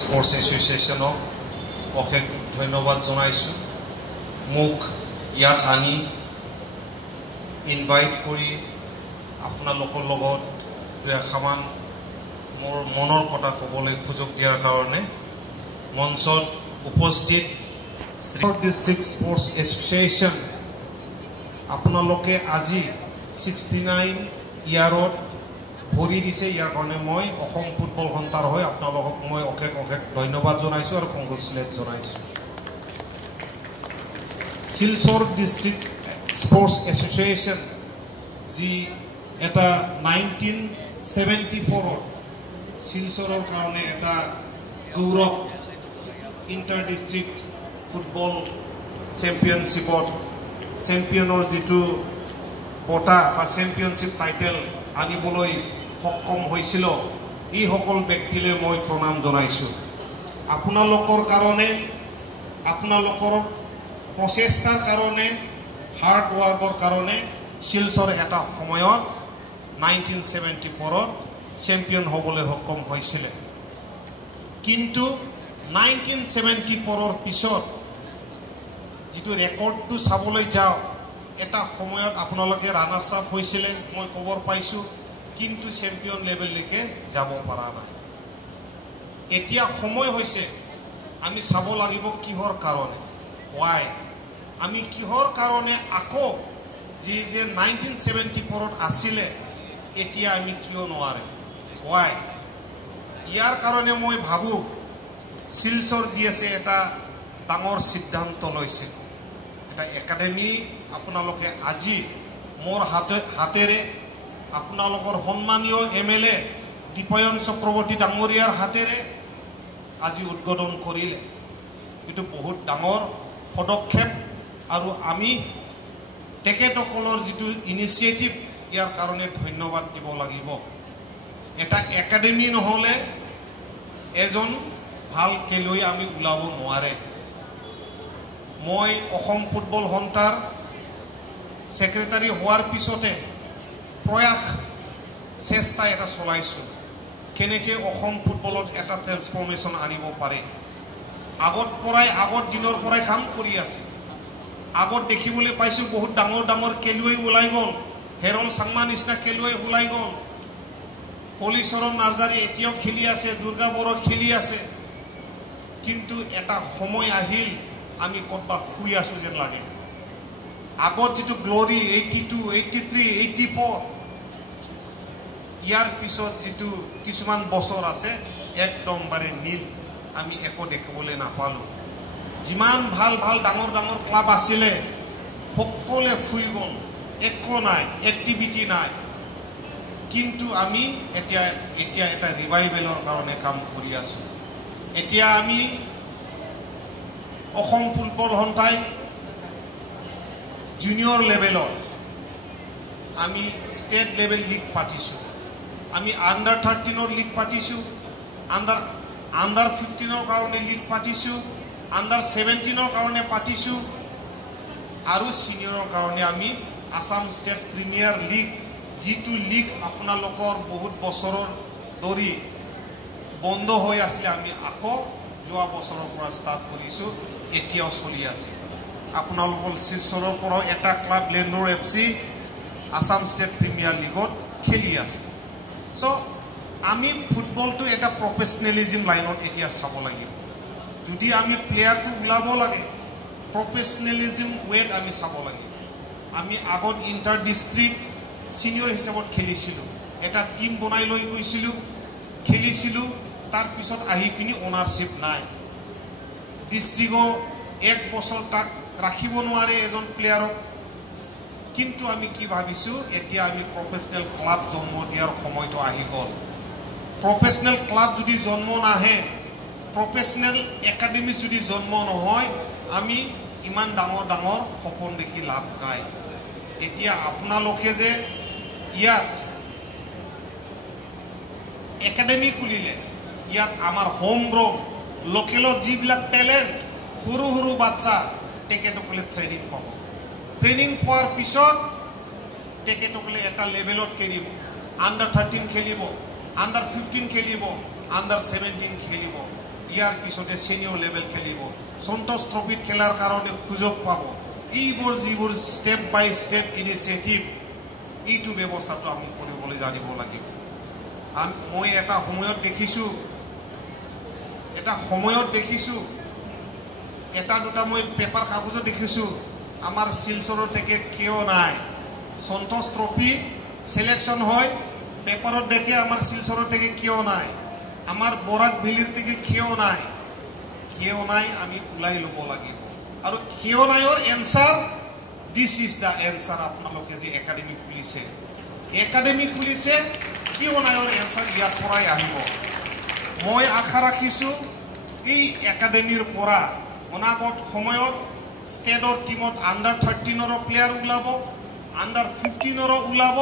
sports এসোসিয়েশনক অশেষ ধন্যবাদ জনাইছোঁ মোক ইয়াত আনি ইনভাইট কৰি আপোনালোকৰ লগত দুই এষাৰমান মোৰ মনৰ কথা ক'বলৈ সুযোগ দিয়াৰ কাৰণে মঞ্চত উপস্থিত ডিষ্ট্ৰিক্ট স্পোৰ্টস এসোসিয়েশন আপোনালোকে আজি 69 ইয়াৰত ভৰি দিছে ইয়াৰ কাৰণে মই অসম ফুটবল সন্থাৰ হৈ আপোনালোকক মই অশেষ ধন্যবাদ জনাইছোঁ আৰু কংগ্ৰেচুলেট জনাইছোঁ শিলচৰ ডিষ্ট্ৰিক্ট স্পোৰ্টস এসোসিয়েশন যি এটা 1974 শিলচৰৰ কাৰণে এটা গৌৰৱ ইণ্টাৰ ডিষ্ট্ৰিক্ট ফুটবল চেম্পিয়নশ্বিপত চেম্পিয়নৰ যিটো বঁটা বা চেম্পিয়নশ্বিপ টাইটেল আনিবলৈ সক্ষম হৈছিল এই সকল ব্যক্তিলৈ মই প্ৰণাম জনাইছোঁ আপোনালোকৰ কাৰণে আপোনালোকৰ প্ৰচেষ্টাৰ কাৰণে হাৰ্ড ৱাৰ্কৰ কাৰণে শিলচৰ এটা সময়ত 1974 চেম্পিয়ন হ'বলৈ সক্ষম হৈছিল কিন্তু 1974 পিছত যিটো ৰেকৰ্ডটো চাবলৈ যাওঁ এটা সময়ত আপোনালোকে ৰানাৰ্ছ আপ হৈছিল মই খবৰ পাইছোঁ কিন্তু চেম্পিয়ন লেভেললৈকে যাব পৰা নাই এতিয়া সময় হৈছে আমি চাব লাগিব কিহৰ কাৰণে হোৱাই আমি কিহৰ কাৰণে আকৌ যি 1974 আছিলে এতিয়া আমি কিয় নোৱাৰে হোৱাই ইয়াৰ কাৰণে মই ভাবোঁ শিলচৰ ডিএছে এটা ডাঙৰ সিদ্ধান্ত লৈছে এটা একাডেমি আপোনালোকে আজি মোৰ হাতেৰে আপোনালোকৰ সন্মানীয় এমএলএ দীপায়ন চক্ৰৱৰ্তী ডাঙৰীয়াৰ হাতেৰে আজি উদ্বোধন কৰিলে এটো বহুত ডাঙৰ পদক্ষেপ আৰু আমি তেখেতসকলৰ যিটো ইনিচিয়েটিভ ইয়াৰ কাৰণে ধন্যবাদ দিব লাগিব এটা একাডেমি নহলে এজন ভাল খেলুৱৈ আমি ওলাব নোৱাৰে মই অসম ফুটবল সন্থাৰ সেক্ৰেটাৰী হোৱাৰ পিছতে প্ৰয়াস চেষ্টা এটা চলাইছোঁ কেনেকৈ অসম ফুটবলত এটা ট্ৰেন্সফৰমেশ্যন আনিব পাৰে আগত দিনৰ পৰাই কাম কৰি আছে আগত দেখিবলৈ পাইছোঁ বহুত ডাঙৰ খেলুৱৈ ওলাই গ'ল হেৰল চাংমা নিচিনা খেলুৱৈ ওলাই গ'ল কলিচৰণ নাৰ্জাৰী এতিয়াও খেলি আছে দুৰ্গা বড়ো খেলি আছে কিন্তু এটা সময় আহিল আমি কতবা শুই আছো যেন লাগে আগত যেটো গ্লোরি 82 83 84 ইয়াৰ পিছত যেটো কিছুমান বছৰ আছে একদম বাৰে নীল আমি একো দেখিবলৈ নাপালো যিমান ভাল ডাঙৰ ক্লাব আছিলে সকলে ফুই গল একো নাই এক্টিভিটি নাই কিন্তু আমি এতিয়া এটা ৰিভাইভেলৰ কাৰণে কাম কৰি আছো এতিয়া আমি অসম ফুটবল সন্থাই জুনিয়ৰ লেভেলত আমি ষ্টেট লেভেল লীগ পাতিছো আমি আন্ডাৰ 13 ৰ লীগ পাতিছো আন্ডাৰ 15 ৰ কাৰণে লীগ পাতিছো আন্ডাৰ 17 ৰ কাৰণে পাতিছো আৰু সিনিয়ৰৰ কাৰণে আমি আসাম ষ্টেট প্ৰিমিয়াৰ লীগ যিটো লীগ আপোনালোকৰ বহুত বছৰৰ ধৰি বন্ধ হৈ আছিল আমি আকৌ যোৱা বছৰৰ পৰা ষ্টাৰ্ট কৰিছো এতিয়াও চলি আছে আপোনালোকৰ শিলচৰৰ পৰা এটা ক্লাব লেন্ডৰ এফসি আসাম ষ্টেট প্ৰিমিয়াৰ লীগত খেলি আছে সো আমি ফুটবলটো এটা প্ৰফেশনেলিজম লাইনত এতিয়া চাব লাগিব যদি আমি প্লেয়াৰটো উলাব লাগে প্ৰফেশনেলিজম ওয়েট আমি চাব লাগিব আমি আগত ইন্টাৰ ডিস্ট্ৰিক্ট সিনিয়ৰ হিচাপত খেলিছিলো এটা টিম বনাই লৈ গৈছিলো খেলিছিলো তাৰ পিছত আহি পিনি ওনাৰশিপ নাই ডিস্ট্ৰিক্টৰ এক বছৰ তাক ৰাখিব নোৱাৰে এজন প্লেয়াৰক কিন্তু আমি কি ভাবিছো এতিয়া আমি প্ৰফেশনেল ক্লাব জন্ম দিয়াৰ সময়টো আহি গল প্ৰফেশনেল ক্লাব যদি জন্ম নাহে প্ৰফেশনেল একাডেমি যদি জন্ম নহয় আমি ইমান ডাঙৰ সপোন দেখি লাভ নাই এতিয়া আপোনালোকে যে ইয়াত একাডেমি খুলিলে ইয়াত আমাৰ হোম গ্ৰাউণ্ড লোকেলত যিবিলাক ট্যালেন্ট সৰু বাচ্চা তেখেতসকলে ট্ৰেনিং পাব ট্ৰেনিং পোৱাৰ পিছত তেখেতসকলে এটা লেভেলত খেলিব আন্ডাৰ 13 খেলিব আন্ডাৰ 15 খেলিব আন্ডাৰ 17 খেলিব ইয়াৰ পিছতে সিনিয়ৰ লেভেল খেলিব সন্তোষ ট্ৰফিত খেলাৰ কাৰণে সুযোগ পাব এইবোৰ যিবোৰ ষ্টেপ বাই ষ্টেপ ইনিচিয়েটিভ এইটো ব্যৱস্থাটো আমি কৰিবলৈ জানিব লাগিব মই এটা সময়ত দেখিছো এটা দুটা মই পেপাৰ কাগজত দেখিছো আমাৰ শিলচৰৰ থেকে কিয় নাই সন্তোষ ট্ৰফি সিলেকশন হয় পেপাৰত দেখে আমাৰ শিলচৰৰ থেকে কিয় নাই আমাৰ বৰাক ভেলিৰ থেকে কিয় নাই আমি উলাই লব লাগিব আৰু কিয় নাইৰ answer this is the answer আপোনালোকে যে একাডেমি খুলিছে কিয় নাইৰ এনসাৰ ইয়াৰ পৰাই আহিব মই আশা ৰাখিছো এই একাডেমিৰ পৰা অনাগত সময়ত ষ্টেটৰ টিমত আন্ডাৰ 13 প্লেয়াৰ ওলাব আন্ডাৰ 15 ওলাব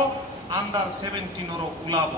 আন্ডাৰ 17 ওলাব